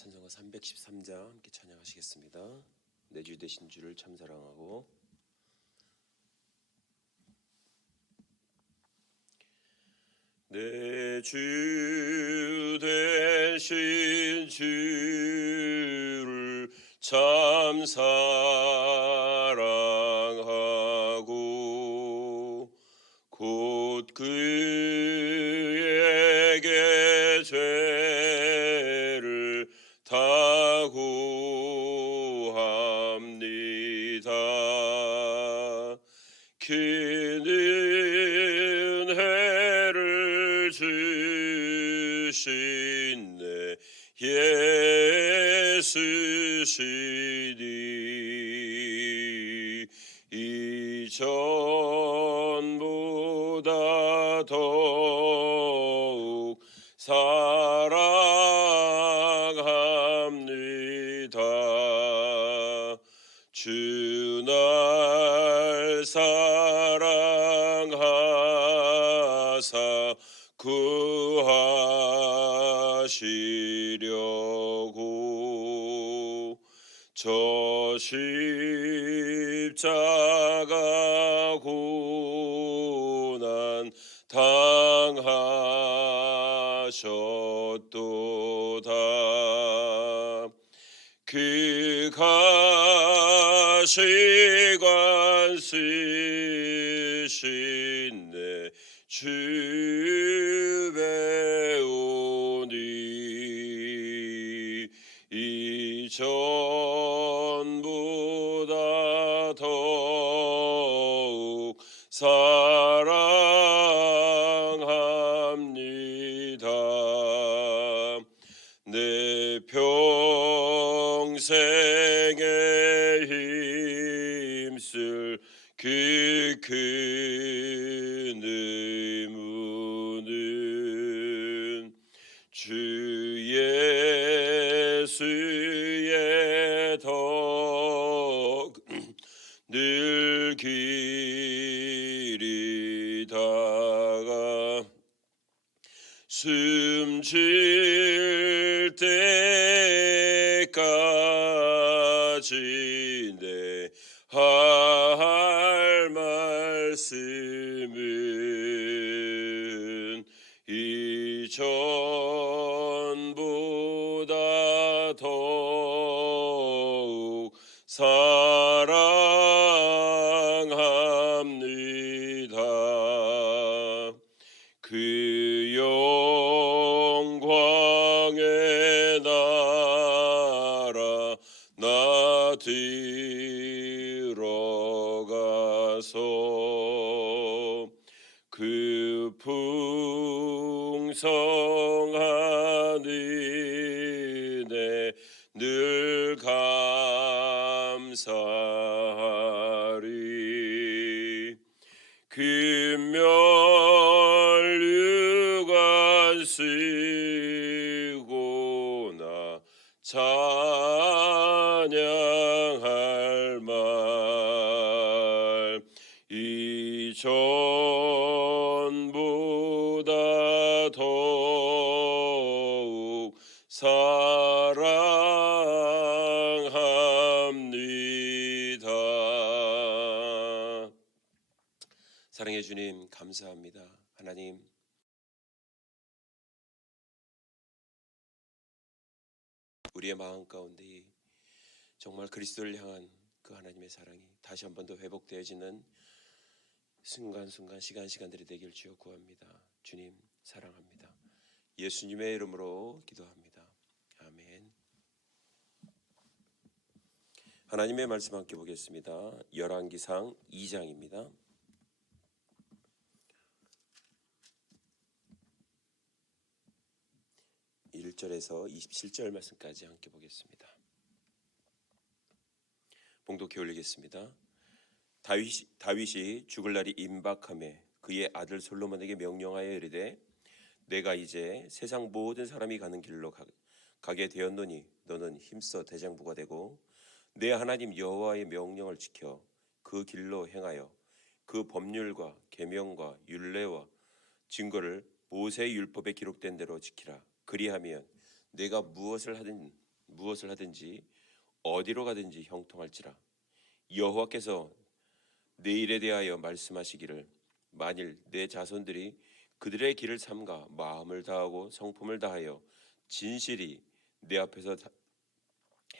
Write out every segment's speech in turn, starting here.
찬송가 313장 함께 찬양하시겠습니다. 내 주 되신 주를 참 사랑하고. 내 주 되신 주를 참 사랑하고 곧 그에게 죄를 다 구합니다. 긴 은혜를 주신 내 예수시니 이전보다 더욱 사랑합니다. 주 날 사랑하사 구하시려고 저 십자가 고난 당하셨도다. 그 가시관 쓰신 내 주 배우니 이전보다 더욱 사랑합니다. 내 평생에 힘쓸 그 큰 의무는 주 예수의 덕 늘 기리다가 숨질 때까지 내 할 말씀은 이전보다 더욱 사랑합니다. 그 영광의 나라 나 들어가서 그 풍성한 은혜 늘 감사하리. 금멸 유관 쓰고 나 찬양할 말 이전보다 더욱 사랑합니다. 사랑해 주님, 감사합니다. 하나님, 우리의 마음 가운데 정말 그리스도를 향한 그 하나님의 사랑이 다시 한 번 더 회복되어지는 순간순간 시간들이 되길 주여 구합니다. 주님 사랑합니다. 예수님의 이름으로 기도합니다. 아멘. 하나님의 말씀 함께 보겠습니다. 열왕기상 2장입니다. 1절에서 27절 말씀까지 함께 보겠습니다. 봉독해 올리겠습니다. 다윗이 죽을 날이 임박하매 그의 아들 솔로몬에게 명령하여 이르되 내가 이제 세상 모든 사람이 가는 길로 가게 되었노니 너는 힘써 대장부가 되고 내 하나님 여호와의 명령을 지켜 그 길로 행하여 그 법률과 계명과 율례와 증거를 모세의 율법에 기록된 대로 지키라. 그리하면 내가 무엇을 하든 무엇을 하든지 어디로 가든지 형통할지라. 여호와께서 내 일에 대하여 말씀하시기를 만일 내 자손들이 그들의 길을 삼가 마음을 다하고 성품을 다하여 진실이 내 앞에서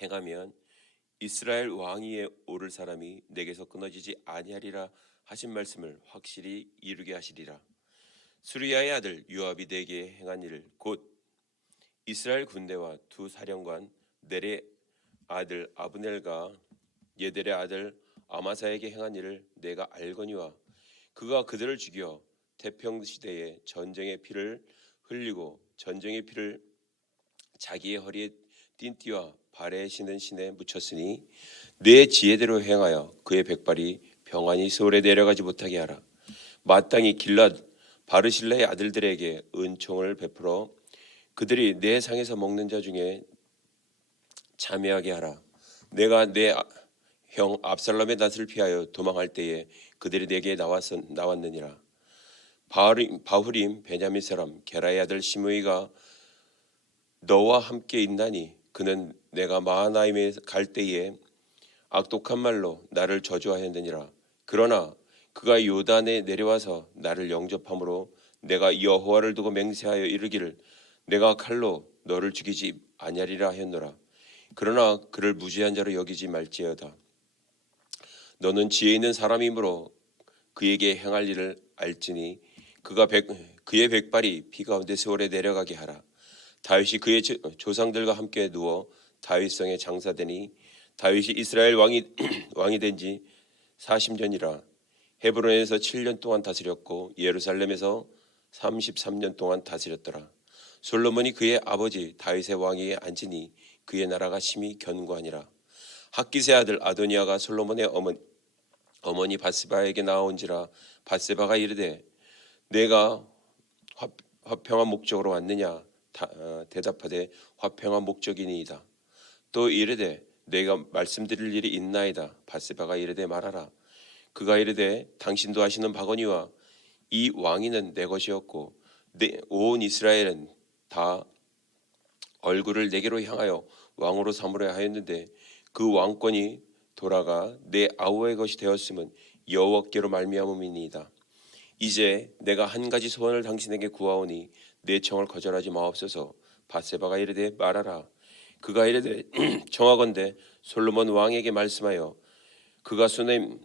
행하면 이스라엘 왕위에 오를 사람이 내게서 끊어지지 아니하리라 하신 말씀을 확실히 이루게 하시리라. 수리야의 아들 요압이 내게 행한 일 곧 이스라엘 군대와 두 사령관 넬의 아들 아브넬과 예델의 아들 아마사에게 행한 일을 내가 알거니와 그가 그들을 죽여 태평 시대에 전쟁의 피를 흘리고 전쟁의 피를 자기의 허리에 띤 띠와 발에 신은 신에 묻혔으니 내 지혜대로 행하여 그의 백발이 평안히 서울에 내려가지 못하게 하라. 마땅히 길랏 바르실라의 아들들에게 은총을 베풀어 그들이 내 상에서 먹는 자 중에 참여하게 하라. 내가 내 형 압살롬의 낯을 피하여 도망할 때에 그들이 내게 나왔느니라. 바후림 베냐민 사람 게라의 아들 시므이가 너와 함께 있나니 그는 내가 마하나임에 갈 때에 악독한 말로 나를 저주하였느니라. 그러나 그가 요단에 내려와서 나를 영접함으로 내가 여호와를 두고 맹세하여 이르기를 내가 칼로 너를 죽이지 아니하리라 하였노라. 그러나 그를 무죄한 자로 여기지 말지어다. 너는 지혜 있는 사람이므로 그에게 행할 일을 알지니 그의 백발이 피 가운데 세월에 내려가게 하라. 다윗이 그의 조상들과 함께 누워 다윗성에 장사되니 다윗이 이스라엘 왕이 된 지 40년이라. 헤브론에서 7년 동안 다스렸고 예루살렘에서 33년 동안 다스렸더라. 솔로몬이 그의 아버지 다윗의 왕위에 앉으니 그의 나라가 심히 견고하니라. 학기스의 아들 아도니아가 솔로몬의 어머니 바세바에게 나온지라. 바세바가 이르되 내가 화평한 목적으로 왔느냐. 대답하되 화평한 목적이니이다. 또 이르되 내가 말씀드릴 일이 있나이다. 바세바가 이르되 말하라. 그가 이르되 당신도 아시는 바거니와 이 왕위는 내 것이었고 온 이스라엘은 다 얼굴을 내게로 향하여 왕으로 삼으려 하였는데 그 왕권이 돌아가 내 아우의 것이 되었음은 여호와께로 말미암음이니이다. 이제 내가 한 가지 소원을 당신에게 구하오니 내 청을 거절하지 마옵소서. 바세바가 이르되 말하라. 그가 이르되 청하건대 솔로몬 왕에게 말씀하여 그가 수넴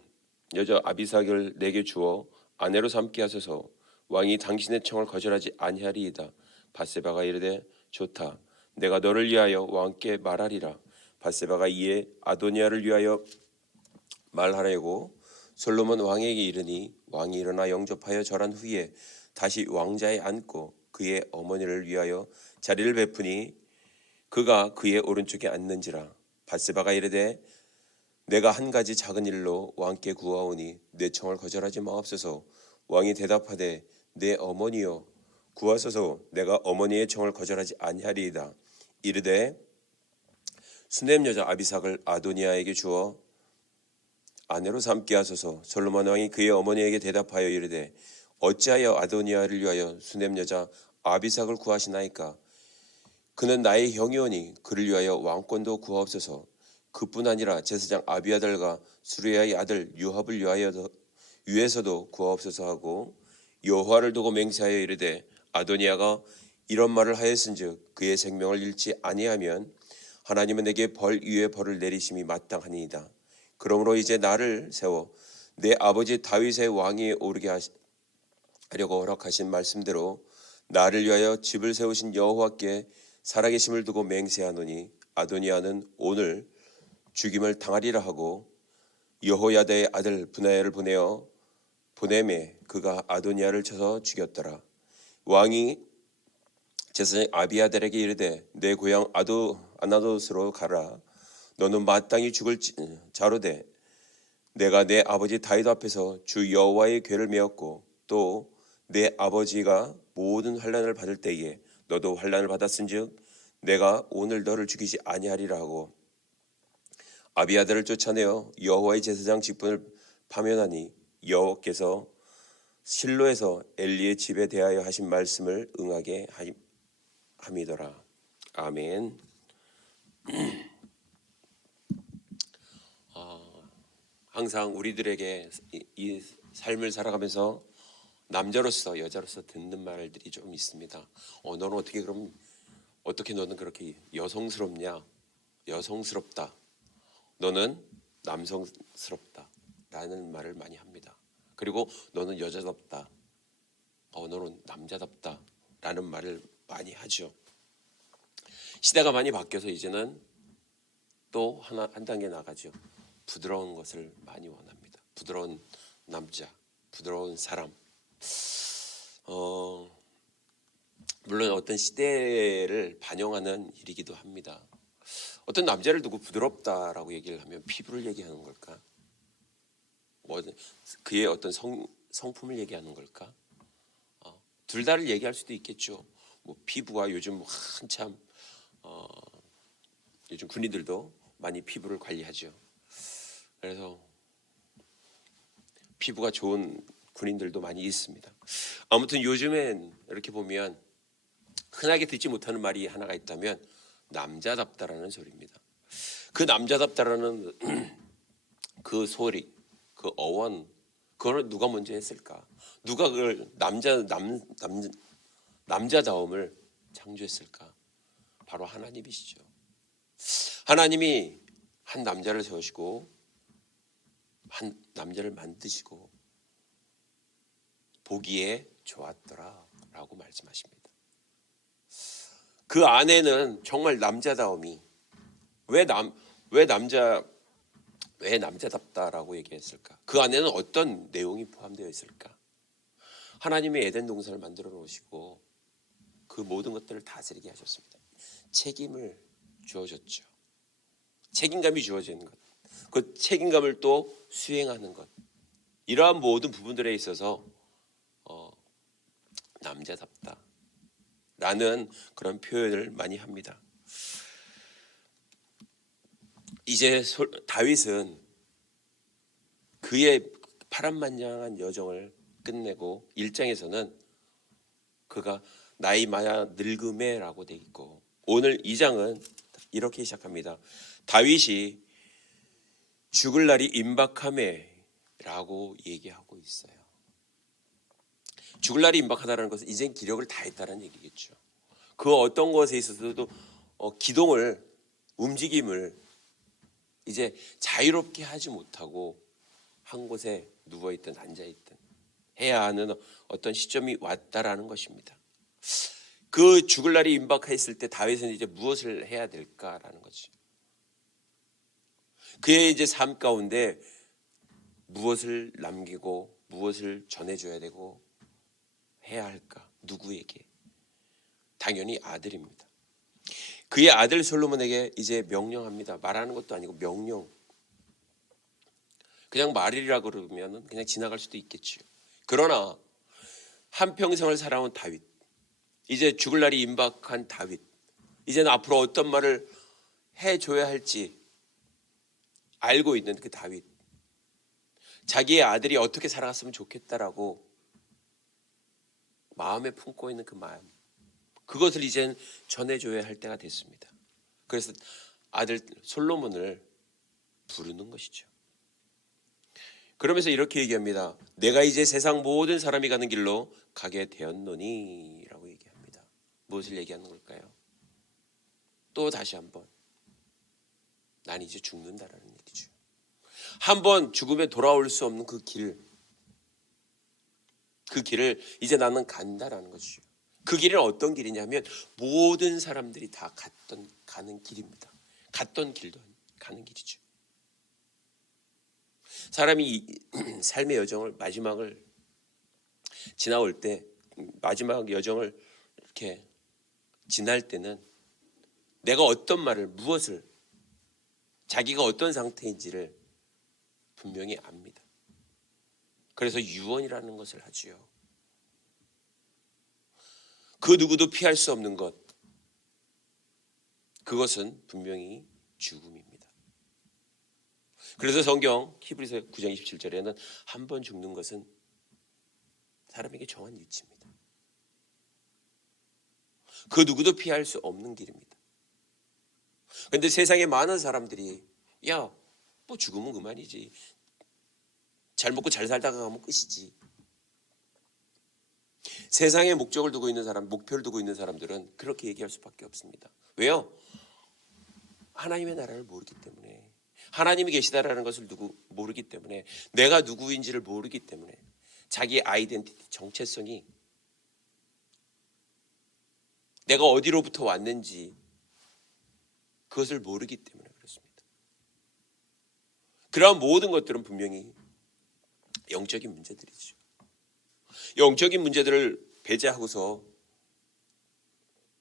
여자 아비삭을 내게 주어 아내로 삼게 하소서. 왕이 당신의 청을 거절하지 아니하리이다. 바세바가 이르되 좋다. 내가 너를 위하여 왕께 말하리라. 바세바가 이에 아도니아를 위하여 말하려고 솔로몬 왕에게 이르니 왕이 일어나 영접하여 절한 후에 다시 왕자에 앉고 그의 어머니를 위하여 자리를 베푸니 그가 그의 오른쪽에 앉는지라. 바세바가 이르되 내가 한 가지 작은 일로 왕께 구하오니 내 청을 거절하지 마옵소서. 왕이 대답하되 내 어머니여 구하소서. 내가 어머니의 청을 거절하지 아니하리이다. 이르되 수넴 여자 아비삭을 아도니아에게 주어 아내로 삼게 하소서. 솔로몬 왕이 그의 어머니에게 대답하여 이르되 어찌하여 아도니아를 위하여 수넴 여자 아비삭을 구하시나이까. 그는 나의 형이오니 그를 위하여 왕권도 구하옵소서. 그뿐 아니라 제사장 아비아달과 수리야의 아들 요압을 위해서도 구하옵소서 하고 여호와를 두고 맹세하여 이르되 아도니아가 이런 말을 하였은즉 그의 생명을 잃지 아니하면 하나님은 내게 벌 위에 벌을 내리심이 마땅하니이다. 그러므로 이제 나를 세워 내 아버지 다윗의 왕위에 오르게 하려고 허락하신 말씀대로 나를 위하여 집을 세우신 여호와께 살아계심을 두고 맹세하노니 아도니아는 오늘 죽임을 당하리라 하고 여호야다의 아들 브나야를 보내매 그가 아도니아를 쳐서 죽였더라. 왕이 제사장 아비아달에게 이르되 내 고향 아나돗으로 가라. 너는 마땅히 죽을 자로되 내가 내 아버지 다윗 앞에서 주 여호와의 궤를 메었고 또 내 아버지가 모든 환난을 받을 때에 너도 환난을 받았은즉 내가 오늘 너를 죽이지 아니하리라 하고 아비아달을 쫓아내어 여호와의 제사장 직분을 파면하니 여호와께서 실로에서 엘리의 집에 대하여 하신 말씀을 응하게 함이더라. 아멘. 항상 우리들에게 이 삶을 살아가면서 남자로서 여자로서 듣는 말들이 좀 있습니다. 너는 어떻게 그럼 어떻게 너는 그렇게 여성스럽냐? 여성스럽다. 너는 남성스럽다. 라는 말을 많이 합니다. 그리고 너는 여자답다. 너는 남자답다. 라는 말을 많이 하죠. 시대가 많이 바뀌어서 이제는 또 한 단계 나가죠. 부드러운 것을 많이 원합니다. 부드러운 남자, 부드러운 사람. 물론 어떤 시대를 반영하는 일이기도 합니다. 어떤 남자를 두고 부드럽다라고 얘기를 하면 피부를 얘기하는 걸까? 뭐 그의 어떤 성품을 얘기하는 걸까? 둘 다를 얘기할 수도 있겠죠. 뭐 피부가 요즘 한참 요즘 군인들도 많이 피부를 관리하죠. 그래서 피부가 좋은 군인들도 많이 있습니다. 아무튼 요즘엔 이렇게 보면 흔하게 듣지 못하는 말이 하나가 있다면 남자답다라는 소리입니다. 그 남자답다라는 그 소리, 그 어원, 그걸 누가 먼저 했을까? 누가 그걸 남자다움을 창조했을까? 바로 하나님이시죠. 하나님이 한 남자를 세우시고 한 남자를 만드시고 보기에 좋았더라라고 말씀하십니다. 그 안에는 정말 남자다움이 왜 남자답다라고 얘기했을까? 그 안에는 어떤 내용이 포함되어 있을까? 하나님이 에덴 동산을 만들어 놓으시고 그 모든 것들을 다스리게 하셨습니다. 책임을 주어졌죠. 책임감이 주어지는 것, 그 책임감을 또 수행하는 것, 이러한 모든 부분들에 있어서 남자답다라는 그런 표현을 많이 합니다. 이제 다윗은 그의 파란만장한 여정을 끝내고 1장에서는 그가 나이 많아 늙음에라고 돼 있고, 오늘 2장은 이렇게 시작합니다. 다윗이 죽을 날이 임박함에라고 얘기하고 있어요. 죽을 날이 임박하다는 것은 이젠 기력을 다했다는 얘기겠죠. 그 어떤 것에 있어서도 기동을, 움직임을 이제 자유롭게 하지 못하고 한 곳에 누워있든 앉아있든 해야 하는 어떤 시점이 왔다라는 것입니다. 그 죽을 날이 임박했을 때 다윗은 이제 무엇을 해야 될까라는 거죠. 그의 이제 삶 가운데 무엇을 남기고 무엇을 전해줘야 되고 해야 할까? 누구에게? 당연히 아들입니다. 그의 아들 솔로몬에게 이제 명령합니다. 말하는 것도 아니고 명령. 그냥 말이라 그러면 그냥 지나갈 수도 있겠지요. 그러나 한평생을 살아온 다윗, 이제 죽을 날이 임박한 다윗, 이제는 앞으로 어떤 말을 해줘야 할지 알고 있는 그 다윗, 자기의 아들이 어떻게 살아갔으면 좋겠다라고 마음에 품고 있는 그 마음, 그것을 이젠 전해줘야 할 때가 됐습니다. 그래서 아들 솔로몬을 부르는 것이죠. 그러면서 이렇게 얘기합니다. 내가 이제 세상 모든 사람이 가는 길로 가게 되었노니 라고 얘기합니다. 무엇을 얘기하는 걸까요? 또 다시 한번 난 이제 죽는다라는 얘기죠. 한번 죽음에 돌아올 수 없는 그 길을 이제 나는 간다라는 것이죠. 그 길은 어떤 길이냐면 모든 사람들이 다 가는 길입니다. 갔던 길도 가는 길이죠. 사람이 삶의 여정을 마지막을 지나올 때, 마지막 여정을 이렇게 지날 때는 내가 어떤 말을, 무엇을, 자기가 어떤 상태인지를 분명히 압니다. 그래서 유언이라는 것을 하지요. 그 누구도 피할 수 없는 것, 그것은 분명히 죽음입니다. 그래서 성경 히브리서 9장 27절에는 한 번 죽는 것은 사람에게 정한 이치입니다. 그 누구도 피할 수 없는 길입니다. 그런데 세상에 많은 사람들이 야, 뭐 죽으면 그만이지. 잘 먹고 잘 살다가 가면 끝이지. 세상에 목적을 두고 있는 사람, 목표를 두고 있는 사람들은 그렇게 얘기할 수밖에 없습니다. 왜요? 하나님의 나라를 모르기 때문에, 하나님이 계시다라는 것을 모르기 때문에, 내가 누구인지를 모르기 때문에, 자기 아이덴티티, 정체성이, 내가 어디로부터 왔는지 그것을 모르기 때문에 그렇습니다. 그러한 모든 것들은 분명히 영적인 문제들이죠. 영적인 문제들을 배제하고서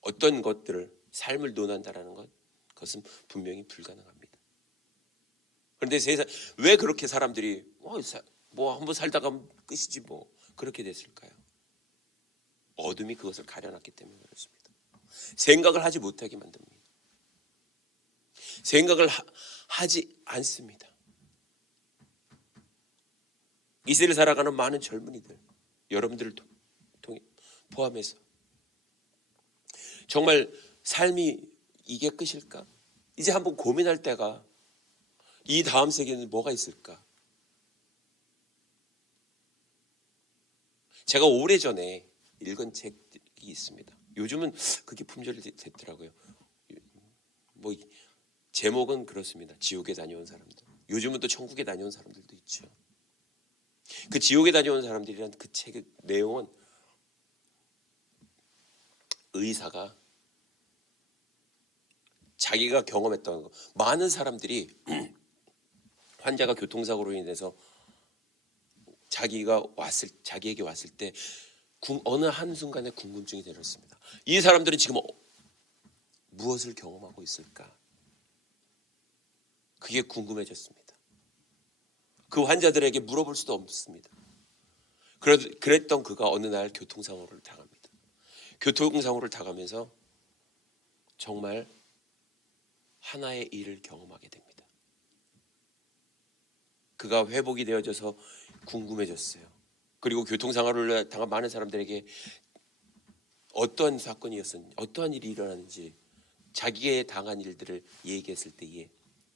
어떤 것들을, 삶을 논한다라는 그것은 분명히 불가능합니다. 그런데 세상, 왜 그렇게 사람들이 뭐 한번 살다가 끝이지 뭐 그렇게 됐을까요? 어둠이 그것을 가려놨기 때문에 그렇습니다. 생각을 하지 못하게 만듭니다. 생각을 하지 않습니다. 이 세를 살아가는 많은 젊은이들, 여러분들을 통해 포함해서 정말 삶이 이게 끝일까? 이제 한번 고민할 때가, 이 다음 세계는 뭐가 있을까? 제가 오래전에 읽은 책이 있습니다. 요즘은 그게 품절이 됐더라고요. 뭐 제목은 그렇습니다. 지옥에 다녀온 사람들. 요즘은 또 천국에 다녀온 사람들도 있죠. 그 지옥에 다녀온 사람들이란 그 책의 내용은 의사가 자기가 경험했던 거, 많은 사람들이 환자가 교통사고로 인해서 자기에게 왔을 때 어느 한순간에 궁금증이 들었습니다. 이 사람들은 지금 무엇을 경험하고 있을까? 그게 궁금해졌습니다. 그 환자들에게 물어볼 수도 없습니다. 그랬던 그가 어느 날 교통사고를 당합니다. 교통사고를 당하면서 정말 하나의 일을 경험하게 됩니다. 그가 회복이 되어져서 궁금해졌어요. 그리고 교통사고를 당한 많은 사람들에게 어떠한 사건이었는지, 어떠한 일이 일어났는지, 자기의 당한 일들을 얘기했을 때에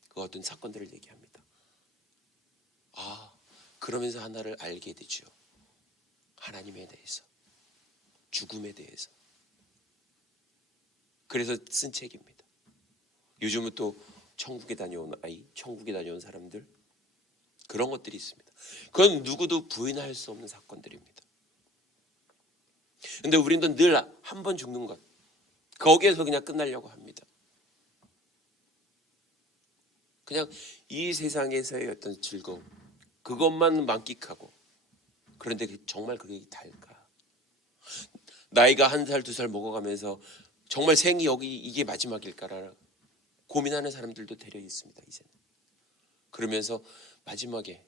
그 어떤 사건들을 얘기합니다. 그러면서 하나를 알게 되죠. 하나님에 대해서, 죽음에 대해서. 그래서 쓴 책입니다. 요즘은 또 천국에 다녀온 아이, 천국에 다녀온 사람들, 그런 것들이 있습니다. 그건 누구도 부인할 수 없는 사건들입니다. 근데 우리는 늘 한 번 죽는 것, 거기에서 그냥 끝나려고 합니다. 그냥 이 세상에서의 어떤 즐거움, 그것만 만끽하고, 그런데 정말 그게 다일까? 나이가 1살, 2살 먹어가면서 정말 생이 이게 마지막일까라 고민하는 사람들도 대려 있습니다. 이제는. 그러면서 마지막에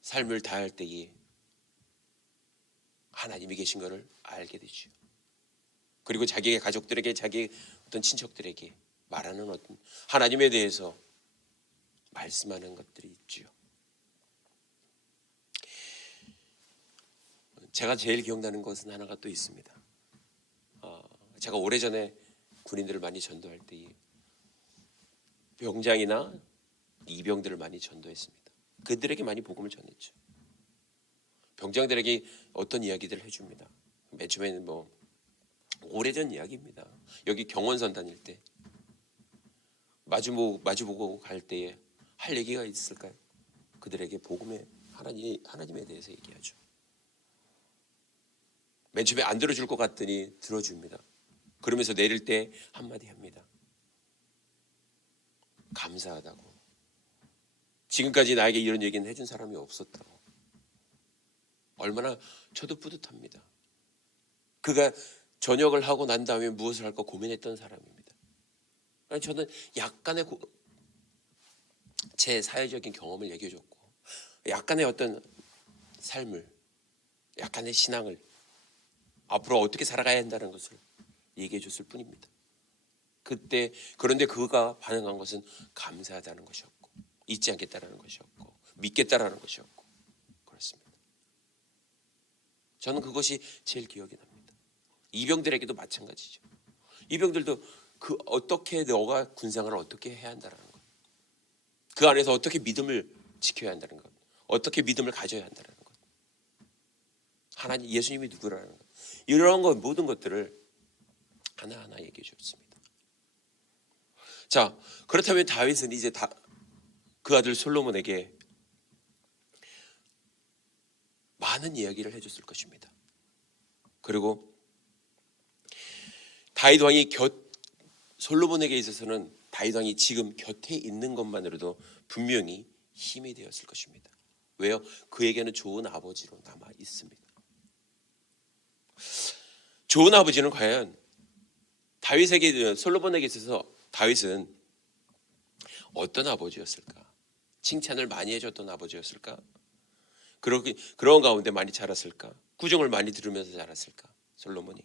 삶을 다할 때에 하나님이 계신 것을 알게 되죠. 그리고 자기의 가족들에게, 자기 어떤 친척들에게 말하는 어떤 하나님에 대해서 말씀하는 것들이 있죠. 제가 제일 기억나는 것은 하나가 또 있습니다. 제가 오래전에 군인들을 많이 전도할 때에 병장이나 이병들을 많이 전도했습니다. 그들에게 많이 복음을 전했죠. 병장들에게 어떤 이야기들을 해줍니다. 맨 처음에는 오래전 이야기입니다. 여기 경원선 다닐 때 마주보고 갈 때에 할 얘기가 있을까요? 그들에게 복음의 하나님에 대해서 얘기하죠. 맨 처음에 안 들어줄 것 같더니 들어줍니다. 그러면서 내릴 때 한마디 합니다. 감사하다고. 지금까지 나에게 이런 얘기는 해준 사람이 없었다고. 얼마나 저도 뿌듯합니다. 그가 전역을 하고 난 다음에 무엇을 할까 고민했던 사람입니다. 저는 약간의 제 사회적인 경험을 얘기해줬고, 약간의 어떤 삶을, 약간의 신앙을, 앞으로 어떻게 살아가야 한다는 것을 얘기해줬을 뿐입니다. 그런데 그가 반응한 것은 감사하다는 것이었고, 잊지 않겠다라는 것이었고, 믿겠다라는 것이었고, 그렇습니다. 저는 그것이 제일 기억이 납니다. 이병들에게도 마찬가지죠. 이병들도 그 어떻게 너가 군생활을 어떻게 해야 한다는 것, 그 안에서 어떻게 믿음을 지켜야 한다는 것, 어떻게 믿음을 가져야 한다는 것, 하나님 예수님이 누구라는 것, 이런 것 모든 것들을 하나하나 얘기해 주었습니다. 자, 그렇다면 다윗은 이제 그 아들 솔로몬에게 많은 이야기를 해줬을 것입니다. 그리고 다윗 왕이 솔로몬에게 있어서는 다윗 왕이 지금 곁에 있는 것만으로도 분명히 힘이 되었을 것입니다. 왜요? 그에게는 좋은 아버지로 남아 있습니다. 좋은 아버지는 과연 솔로몬에게 있어서 다윗은 어떤 아버지였을까? 칭찬을 많이 해줬던 아버지였을까? 그런 가운데 많이 자랐을까? 구정을 많이 들으면서 자랐을까? 솔로몬이.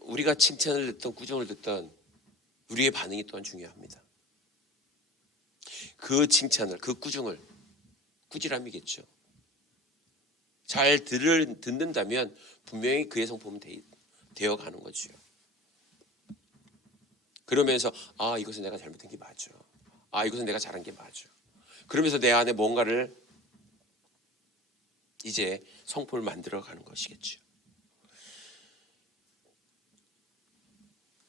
우리가 칭찬을 듣던 구정을 듣던 우리의 반응이 또한 중요합니다. 그 칭찬을, 그 구정을, 꾸지람이겠죠. 잘 듣는다면 분명히 그의 성품은 되어가는 거죠. 그러면서 이것은 내가 잘못한 게 맞아. 이것은 내가 잘한 게 맞아. 그러면서 내 안에 뭔가를 이제 성품을 만들어가는 것이겠죠.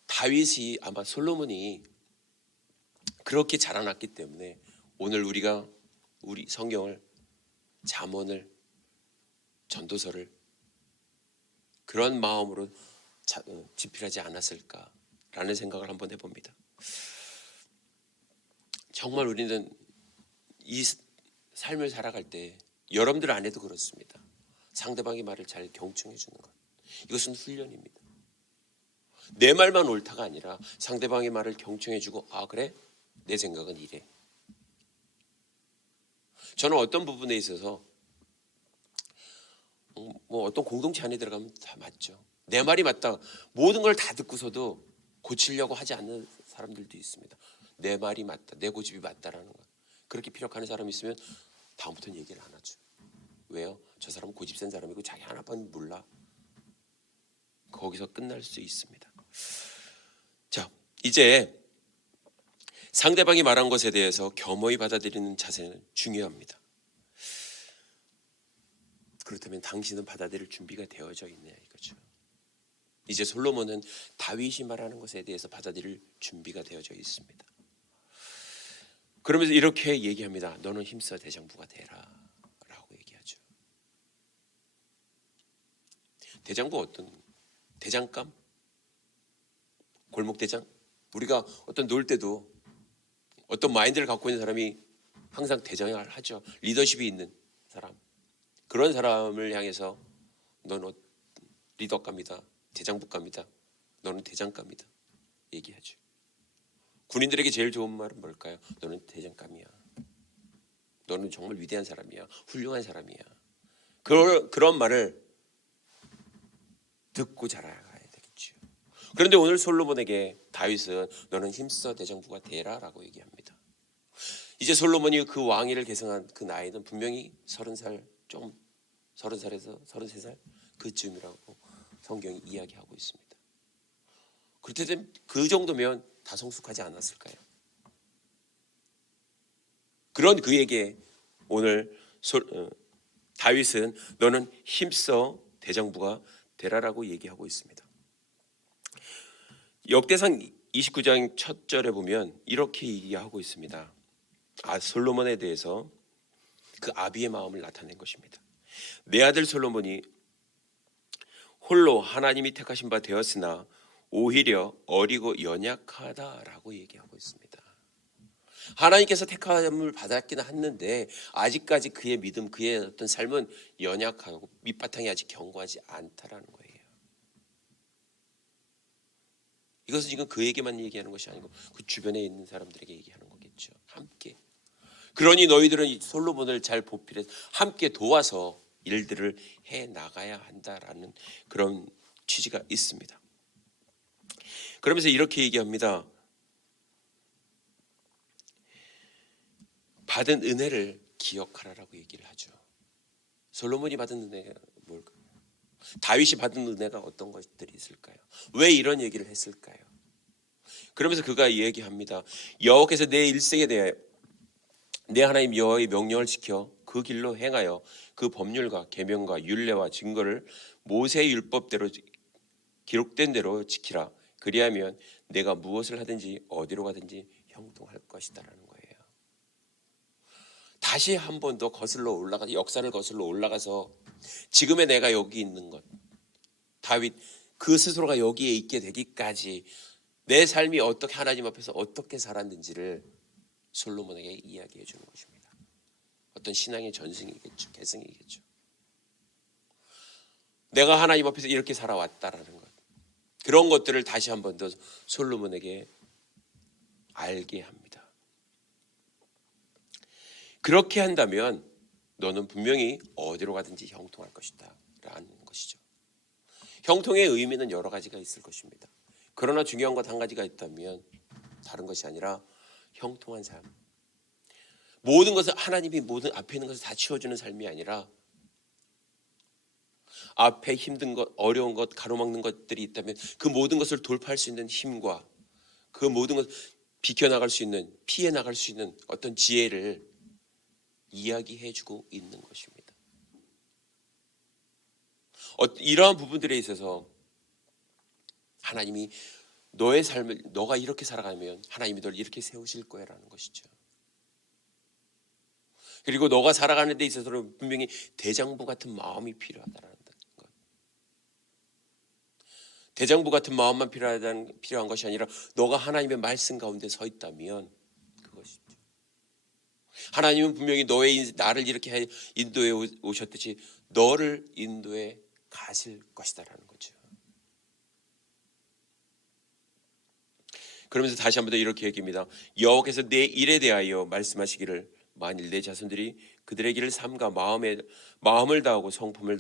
다윗이 아마 솔로몬이 그렇게 자라났기 때문에 오늘 우리가 우리 성경을, 잠언을, 전도서를 그런 마음으로 집필하지 않았을까라는 생각을 한번 해봅니다. 정말 우리는 이 삶을 살아갈 때 여러분들 안에도 그렇습니다. 상대방의 말을 잘 경청해 주는 것, 이것은 훈련입니다. 내 말만 옳다가 아니라 상대방의 말을 경청해 주고 그래? 내 생각은 이래. 저는 어떤 부분에 있어서 어떤 공동체 안에 들어가면 다 맞죠. 내 말이 맞다. 모든 걸 다 듣고서도 고치려고 하지 않는 사람들도 있습니다. 내 말이 맞다. 내 고집이 맞다라는 것. 그렇게 피력하는 사람이 있으면 다음부터는 얘기를 안 하죠. 왜요? 저 사람은 고집 센 사람이고 자기 하나만 몰라. 거기서 끝날 수 있습니다. 자, 이제 상대방이 말한 것에 대해서 겸허히 받아들이는 자세는 중요합니다. 그렇다면 당신은 받아들일 준비가 되어져 있냐 이거죠. 이제 솔로몬은 다윗이 말하는 것에 대해서 받아들일 준비가 되어져 있습니다. 그러면서 이렇게 얘기합니다. 너는 힘써 대장부가 되라 라고 얘기하죠. 대장부 어떤 대장감? 골목대장? 우리가 어떤 놀 때도 어떤 마인드를 갖고 있는 사람이 항상 대장을 하죠. 리더십이 있는 사람. 그런 사람을 향해서 너는 리더감이다. 대장부감이다. 너는 대장감이다. 얘기하죠. 군인들에게 제일 좋은 말은 뭘까요? 너는 대장감이야. 너는 정말 위대한 사람이야. 훌륭한 사람이야. 그런 말을 듣고 자라야 되겠죠. 그런데 오늘 솔로몬에게 다윗은 너는 힘써 대장부가 되라라고 얘기합니다. 이제 솔로몬이 그 왕위를 계승한 그 나이는 분명히 30살, 30살에서 33살 그쯤이라고 성경이 이야기하고 있습니다. 그렇다면 그 정도면 다 성숙하지 않았을까요? 그런 그에게 오늘 다윗은 너는 힘써 대장부가 되라라고 얘기하고 있습니다. 역대상 29장 첫 절에 보면 이렇게 얘기하고 있습니다. 솔로몬에 대해서 그 아비의 마음을 나타낸 것입니다. 내 아들 솔로몬이 홀로 하나님이 택하신 바 되었으나 오히려 어리고 연약하다라고 얘기하고 있습니다. 하나님께서 택함을 받았기는 했는데 아직까지 그의 믿음, 그의 어떤 삶은 연약하고 밑바탕이 아직 견고하지 않다라는 거예요. 이것은 지금 그에게만 얘기하는 것이 아니고 그 주변에 있는 사람들에게 얘기하는 거겠죠. 함께. 그러니 너희들은 이 솔로몬을 잘 보필해서 함께 도와서 일들을 해 나가야 한다라는 그런 취지가 있습니다. 그러면서 이렇게 얘기합니다. 받은 은혜를 기억하라라고 얘기를 하죠. 솔로몬이 받은 은혜가 뭘까요? 다윗이 받은 은혜가 어떤 것들이 있을까요? 왜 이런 얘기를 했을까요? 그러면서 그가 얘기합니다. 여호와께서 내 일생에 대하여 내 하나님 여호와의 명령을 지켜 그 길로 행하여 그 법률과 계명과 율례와 증거를 모세의 율법대로 기록된 대로 지키라. 그리하면 내가 무엇을 하든지 어디로 가든지 형통할 것이다라는 거예요. 다시 한 번 더 거슬러 올라가 역사를 거슬러 올라가서 지금의 내가 여기 있는 것, 다윗 그 스스로가 여기에 있게 되기까지 내 삶이 어떻게 하나님 앞에서 어떻게 살았는지를 솔로몬에게 이야기해 주는 것입니다. 어떤 신앙의 전승이겠죠, 계승이겠죠. 내가 하나님 앞에서 이렇게 살아왔다라는 것, 그런 것들을 다시 한 번 더 솔로몬에게 알게 합니다. 그렇게 한다면 너는 분명히 어디로 가든지 형통할 것이다 라는 것이죠. 형통의 의미는 여러 가지가 있을 것입니다. 그러나 중요한 것 한 가지가 있다면 다른 것이 아니라 형통한 삶. 모든 것을 하나님이 모든 앞에 있는 것을 다 치워주는 삶이 아니라 앞에 힘든 것, 어려운 것, 가로막는 것들이 있다면 그 모든 것을 돌파할 수 있는 힘과 그 모든 것을 비켜나갈 수 있는, 피해 나갈 수 있는 어떤 지혜를 이야기해주고 있는 것입니다. 이러한 부분들에 있어서 하나님이 너의 삶을 너가 이렇게 살아가면 하나님이 너를 이렇게 세우실 거야라는 것이죠. 그리고 너가 살아가는 데 있어서는 분명히 대장부 같은 마음이 필요하다는 것. 대장부 같은 마음만 필요한 것이 아니라 너가 하나님의 말씀 가운데 서 있다면 그것이죠. 하나님은 분명히 나를 이렇게 인도해 오셨듯이 너를 인도해 가실 것이다라는 거죠. 그러면서 다시 한 번 더 이렇게 얘기합니다. 여호와께서 내 일에 대하여 말씀하시기를 만일 내 자손들이 그들의 길을 삼가 마음을 다하고 성품을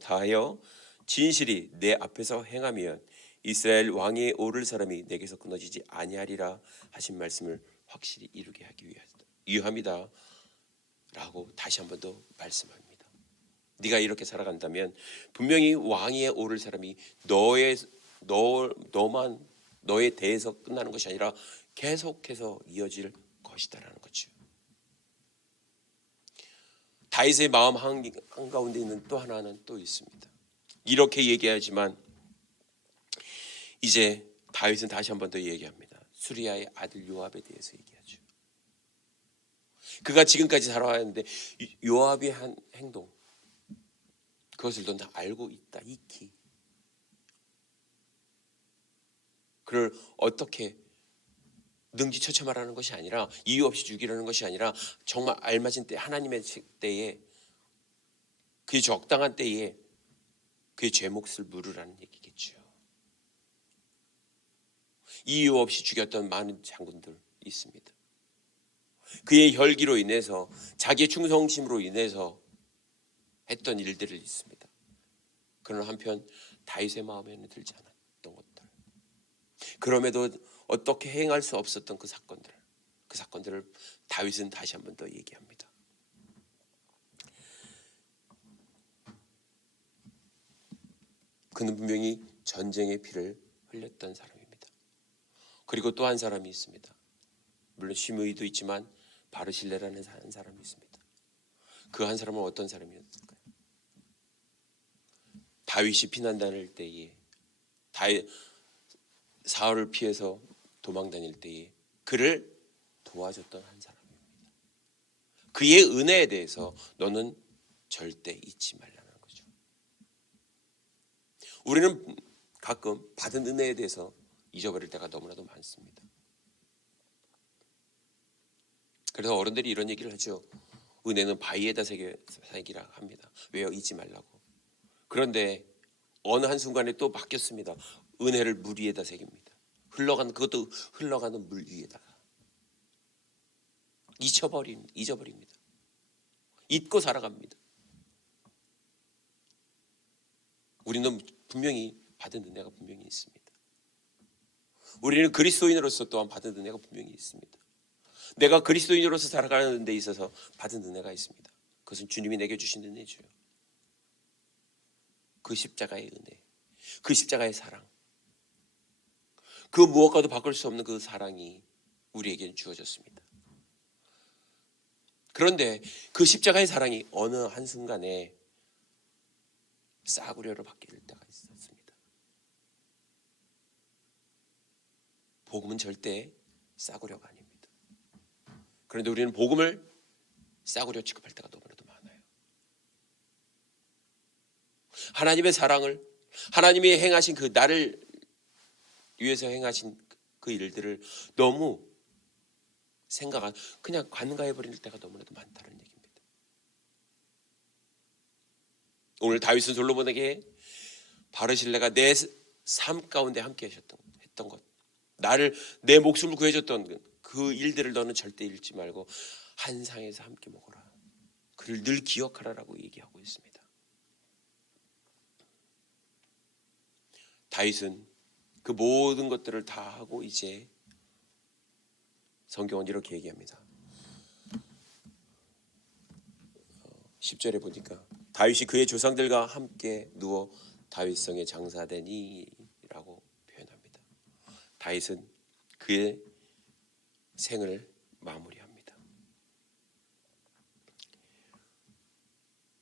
다하여 진실이 내 앞에서 행하면 이스라엘 왕위에 오를 사람이 내게서 끊어지지 아니하리라 하신 말씀을 확실히 이루게 하기 위함이다 라고 다시 한 번 더 말씀합니다. 네가 이렇게 살아간다면 분명히 왕위에 오를 사람이 너만 너에 대해서 끝나는 것이 아니라 계속해서 이어질 것이다라는 거죠. 다윗의 마음 한가운데 있는 또 하나는 또 있습니다. 이렇게 얘기하지만 이제 다윗은 다시 한 번 더 얘기합니다. 수리아의 아들 요압에 대해서 얘기하죠. 그가 지금까지 살아왔는데 요압의 한 행동, 그것을 넌 다 알고 있다, 익히. 그를 어떻게 능지처참하라는 것이 아니라 이유 없이 죽이려는 것이 아니라 정말 알맞은 때, 하나님의 때에, 그 적당한 때에 그의 죄 몫을 물으라는 얘기겠죠. 이유 없이 죽였던 많은 장군들 있습니다. 그의 혈기로 인해서, 자기의 충성심으로 인해서 했던 일들이 있습니다. 그러나 한편 다윗의 마음에는 들지 않았던 것들, 그럼에도 어떻게 행할 수 없었던 그 사건들을 다윗은 다시 한 번 더 얘기합니다. 그는 분명히 전쟁의 피를 흘렸던 사람입니다. 그리고 또 한 사람이 있습니다. 물론 시므이도 있지만 바르실레라는 한 사람이 있습니다. 그 한 사람은 어떤 사람이었을까요? 다윗이 피난 다닐 때에, 사울을 피해서 도망 다닐 때에 그를 도와줬던 한 사람입니다. 그의 은혜에 대해서 너는 절대 잊지 말라는 거죠. 우리는 가끔 받은 은혜에 대해서 잊어버릴 때가 너무나도 많습니다. 그래서 어른들이 이런 얘기를 하죠. 은혜는 바위에다 새기라 합니다. 왜요? 잊지 말라고. 그런데 어느 한순간에 또 바뀌었습니다. 은혜를 물 위에다 새깁니다. 그것도 흘러가는 물 위에다가. 잊어버립니다. 잊고 살아갑니다. 우리는 분명히 받은 은혜가 분명히 있습니다. 우리는 그리스도인으로서 또한 받은 은혜가 분명히 있습니다. 내가 그리스도인으로서 살아가는 데 있어서 받은 은혜가 있습니다. 그것은 주님이 내게 주신 은혜죠. 그 십자가의 은혜, 그 십자가의 사랑, 그 무엇과도 바꿀 수 없는 그 사랑이 우리에게는 주어졌습니다. 그런데 그 십자가의 사랑이 어느 한순간에 싸구려로 바뀔 때가 있었습니다. 복음은 절대 싸구려가 아닙니다. 그런데 우리는 복음을 싸구려 취급할 때가 너무나도 많아요. 하나님의 사랑을, 하나님이 행하신 그 나를 위해서 행하신 그 일들을 너무 그냥 관가해버릴 때가 너무나도 많다는 얘기입니다. 오늘 다윗은 솔로몬에게 바르실레가 내 삶 가운데 함께 했던 것, 나를 내 목숨을 구해줬던 그 일들을 너는 절대 잃지 말고 한 상에서 함께 먹어라. 그를 늘 기억하라라고 얘기하고 있습니다. 다윗은 그 모든 것들을 다 하고 이제 성경은 이렇게 얘기합니다. 10절에 보니까 다윗이 그의 조상들과 함께 누워 다윗성에 장사되니 라고 표현합니다. 다윗은 그의 생을 마무리합니다.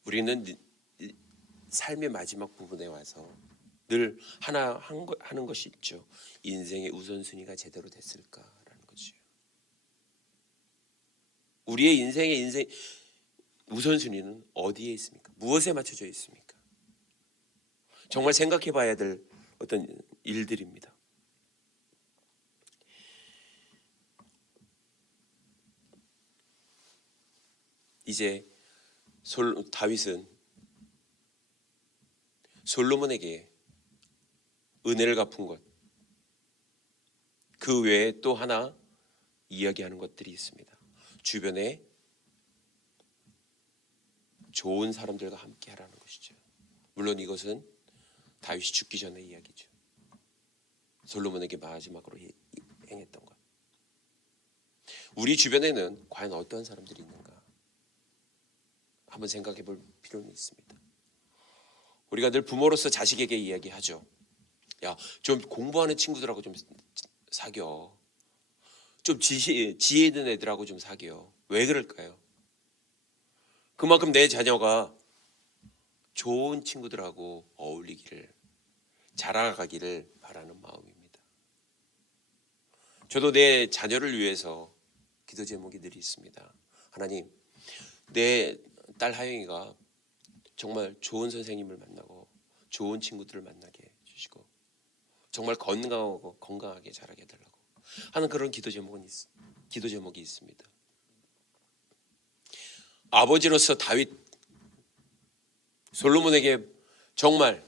우리는 삶의 마지막 부분에 와서 늘 하나 하는 것이 있죠. 인생의 우선순위가 제대로 됐을까라는 거죠. 우리의 인생 우선순위는 어디에 있습니까? 무엇에 맞춰져 있습니까? 정말 생각해 봐야 될 어떤 일들입니다. 이제 다윗은 솔로몬에게 은혜를 갚은 것, 그 외에 또 하나 이야기하는 것들이 있습니다. 주변에 좋은 사람들과 함께 하라는 것이죠. 물론 이것은 다윗이 죽기 전의 이야기죠. 솔로몬에게 마지막으로 행했던 것. 우리 주변에는 과연 어떤 사람들이 있는가 한번 생각해 볼 필요는 있습니다. 우리가 늘 부모로서 자식에게 이야기하죠. 야, 좀 공부하는 친구들하고 좀 사겨. 좀 지혜 있는 애들하고 좀 사겨. 왜 그럴까요? 그만큼 내 자녀가 좋은 친구들하고 어울리기를, 자라가기를 바라는 마음입니다. 저도 내 자녀를 위해서 기도 제목이 늘 있습니다. 하나님, 내 딸 하영이가 정말 좋은 선생님을 만나고 좋은 친구들을 만나게 해주시고 정말 건강하게 자라게 해달라고 하는 그런 기도 제목이 있습니다. 아버지로서 다윗, 솔로몬에게 정말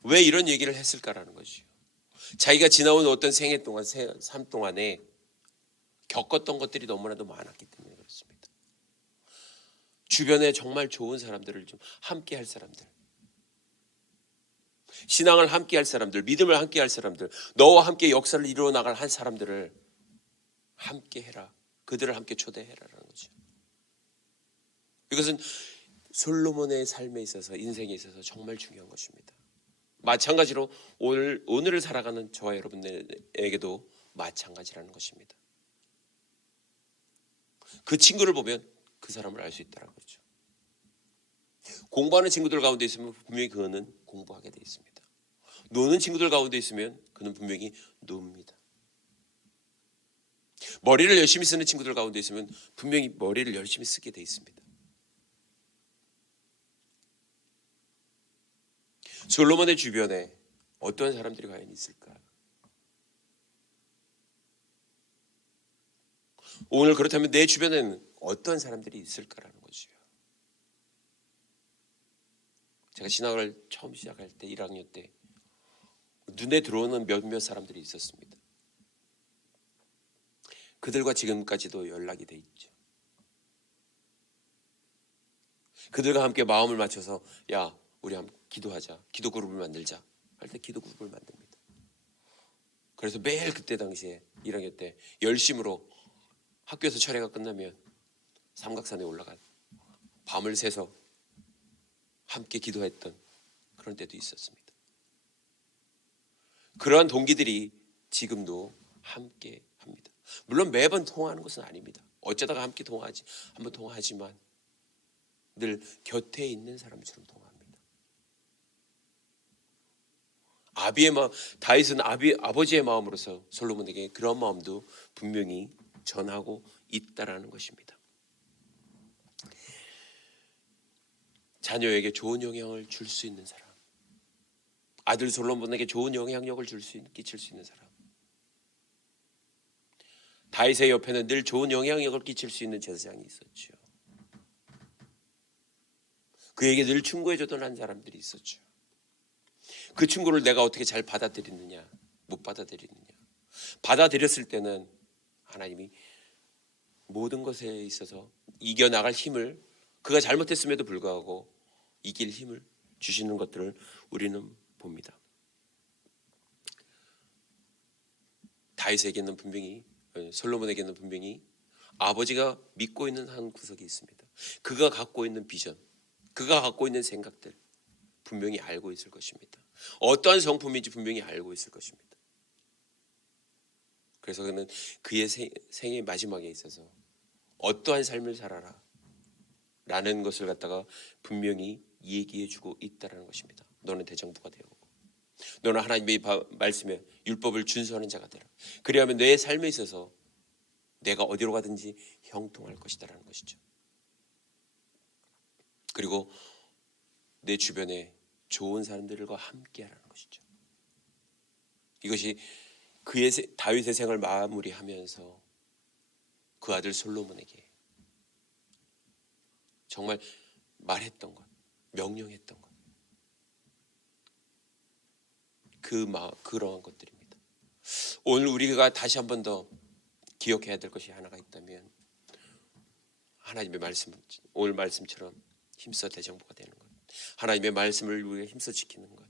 왜 이런 얘기를 했을까라는 것이죠. 자기가 지나온 어떤 삶 동안에 겪었던 것들이 너무나도 많았기 때문에 그렇습니다. 주변에 정말 좋은 사람들을 좀 함께 할 사람들, 신앙을 함께 할 사람들, 믿음을 함께 할 사람들, 너와 함께 역사를 이루어 나갈 한 사람들을 함께 해라. 그들을 함께 초대해라라는 거죠. 이것은 솔로몬의 삶에 있어서, 인생에 있어서 정말 중요한 것입니다. 마찬가지로 오늘을 살아가는 저와 여러분에게도 마찬가지라는 것입니다. 그 친구를 보면 그 사람을 알 수 있다는 거죠. 공부하는 친구들 가운데 있으면 분명히 그는 공부하게 돼 있습니다. 노는 친구들 가운데 있으면 그는 분명히 놉니다. 머리를 열심히 쓰는 친구들 가운데 있으면 분명히 머리를 열심히 쓰게 돼 있습니다. 솔로몬의 주변에 어떤 사람들이 과연 있을까? 오늘 그렇다면 내 주변에는 어떤 사람들이 있을까라는 거죠. 제가 신학을 처음 시작할 때 1학년 때 눈에 들어오는 몇몇 사람들이 있었습니다. 그들과 지금까지도 연락이 돼 있죠. 그들과 함께 마음을 맞춰서 야, 우리 한번 기도하자. 기도 그룹을 만들자. 할 때 기도 그룹을 만듭니다. 그래서 매일 그때 당시에 1학년 때 열심으로 학교에서 철회가 끝나면 삼각산에 올라가 밤을 새서 함께 기도했던 그런 때도 있었습니다. 그러한 동기들이 지금도 함께 합니다. 물론 매번 통화하는 것은 아닙니다. 어쩌다가 함께 한번 통화하지만 늘 곁에 있는 사람처럼 통화합니다. 다윗은 아버지의 마음으로서 솔로몬에게 그런 마음도 분명히 전하고 있다라는 것입니다. 자녀에게 좋은 영향을 줄 수 있는 사람, 아들 솔로몬에게 좋은 영향력을 끼칠 수 있는 사람, 다윗의 옆에는 늘 좋은 영향력을 끼칠 수 있는 제사장이 있었죠. 그에게 늘 충고해줬던 한 사람들이 있었죠. 그 충고를 내가 어떻게 잘 받아들이느냐, 못 받아들이느냐. 받아들였을 때는 하나님이 모든 것에 있어서 이겨나갈 힘을, 그가 잘못했음에도 불구하고 이길 힘을 주시는 것들을 우리는 봅니다. 다윗에게는 분명히, 솔로몬에게는 분명히 아버지가 믿고 있는 한 구석이 있습니다. 그가 갖고 있는 비전, 그가 갖고 있는 생각들 분명히 알고 있을 것입니다. 어떠한 성품인지 분명히 알고 있을 것입니다. 그래서 그는 그의 생의 마지막에 있어서 어떠한 삶을 살아라 라는 것을 갖다가 분명히 얘기해주고 있다는 것입니다. 너는 대장부가 되고, 너는 하나님의 말씀에 율법을 준수하는 자가 되라. 그리하면 내 삶에 있어서 내가 어디로 가든지 형통할 것이다라는 것이죠. 그리고 내 주변에 좋은 사람들과 함께하라는 것이죠. 이것이 다윗의 생을 마무리하면서 그 아들 솔로몬에게 정말 말했던 것, 명령했던 것, 그러한 것들입니다. 오늘 우리가 다시 한 번 더 기억해야 될 것이 하나가 있다면, 하나님의 말씀, 오늘 말씀처럼 힘써 대장부가 되는 것, 하나님의 말씀을 우리가 힘써 지키는 것,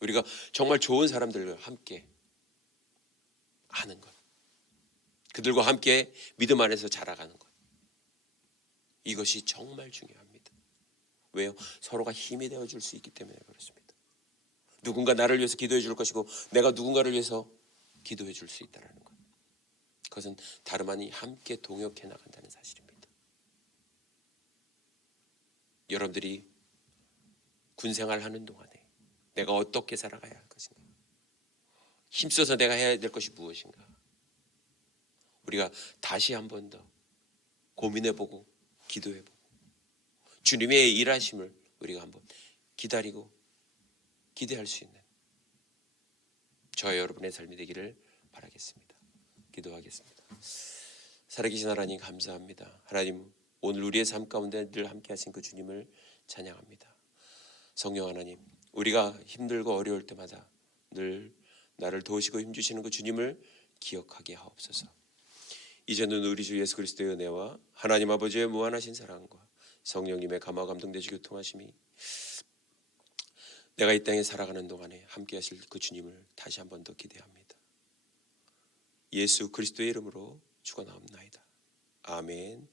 우리가 정말 좋은 사람들과 함께 하는 것, 그들과 함께 믿음 안에서 자라가는 것, 이것이 정말 중요합니다. 왜요? 서로가 힘이 되어줄 수 있기 때문에 그렇습니다. 누군가 나를 위해서 기도해 줄 것이고 내가 누군가를 위해서 기도해 줄 수 있다는 것, 그것은 다름 아닌 함께 동역해 나간다는 사실입니다. 여러분들이 군생활 하는 동안에 내가 어떻게 살아가야 할 것인가, 힘써서 내가 해야 될 것이 무엇인가, 우리가 다시 한 번 더 고민해보고 기도해보고 주님의 일하심을 우리가 한번 기다리고 기대할 수 있는 저와 여러분의 삶이 되기를 바라겠습니다. 기도하겠습니다. 살아계신 하나님, 감사합니다. 하나님, 오늘 우리의 삶 가운데 늘 함께 하신 그 주님을 찬양합니다. 성령 하나님, 우리가 힘들고 어려울 때마다 늘 나를 도우시고 힘주시는 그 주님을 기억하게 하옵소서. 이제는 우리 주 예수 그리스도의 은혜와 하나님 아버지의 무한하신 사랑과 성령님의 감화 감동되시 교통하심이 내가 이 땅에 살아가는 동안에 함께 하실 그 주님을 다시 한 번 더 기대합니다. 예수 그리스도의 이름으로 축원하옵나이다. 아멘.